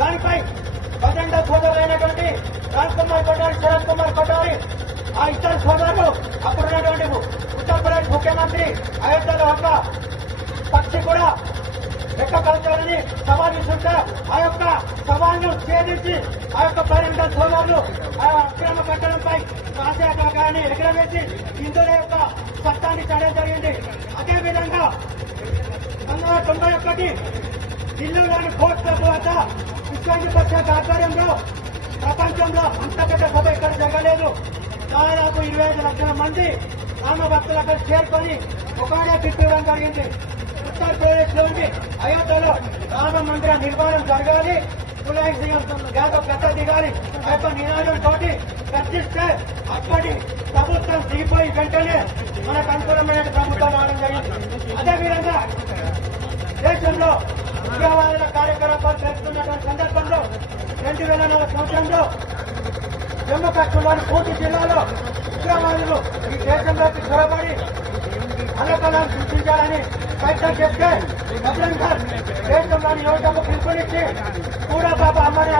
దానిపై ప్రచండ సోదరులైనటువంటి రాజ్ కుమార్ కొఠారి, శరత్ కుమార్ కొఠారి, ఆ ఇద్దరు సోదరులు అప్పుడున్నటువంటి ఉత్తరప్రదేశ్ ముఖ్యమంత్రి అయోధ్యలో ఒక పక్షి కూడా లెక్కపరచాలని సవాల్ ఇస్తుంటే ఆ యొక్క సవాల్ను ఛేదించి ఆ యొక్క 12 సోదరులు ఆ అక్రమ కట్టడంపై రాజాకాన్ని ఎగరవేసి హిందువుల యొక్క చట్టాన్ని చేయడం జరిగింది. అదేవిధంగా 1991 ఢిల్లీలోని కోర్టు క్లబ్ వద్ద విశ్వ హిందూ పరిషత్ ఆధ్వర్యంలో ప్రపంచంలో అంత పెద్ద సభ ఇక్కడ జరగలేదు. దాదాపు 25 లక్షల మంది రామభక్తులు అక్కడ చేరుకొని ఒకటే తిట్టడం జరిగింది. ఉత్తరప్రదేశ్ లోని అయోధ్యలో రామ మందిర నిర్మాణం జరగాలి, ములాయం సింగ్ యాదవ్ పెద్ద దిగాలి ఆ యొక్క నినాదంతో చర్చిస్తే అప్పటి ప్రభుత్వం దిగిపోయి వెంటనే మనకు అనుకూలమైన ప్రభుత్వం రావడం జరిగింది. అదేవిధంగా దేశంలో ఉగ్రవాదుల కార్యకలాపాలు జరుగుతున్నటువంటి సందర్భంలో 2004 సంవత్సరంలో జమ్మూ కాశ్మీర్లోని పూర్తి జిల్లాలో ఉగ్రవాదులు ఈ దేశంలోకి చొరబడి అలకలను సృష్టించాలని ప్రయత్నం చేస్తే దేశంలోని యువతకు పిలుపునిచ్చి కూడా బాబా అమ్మని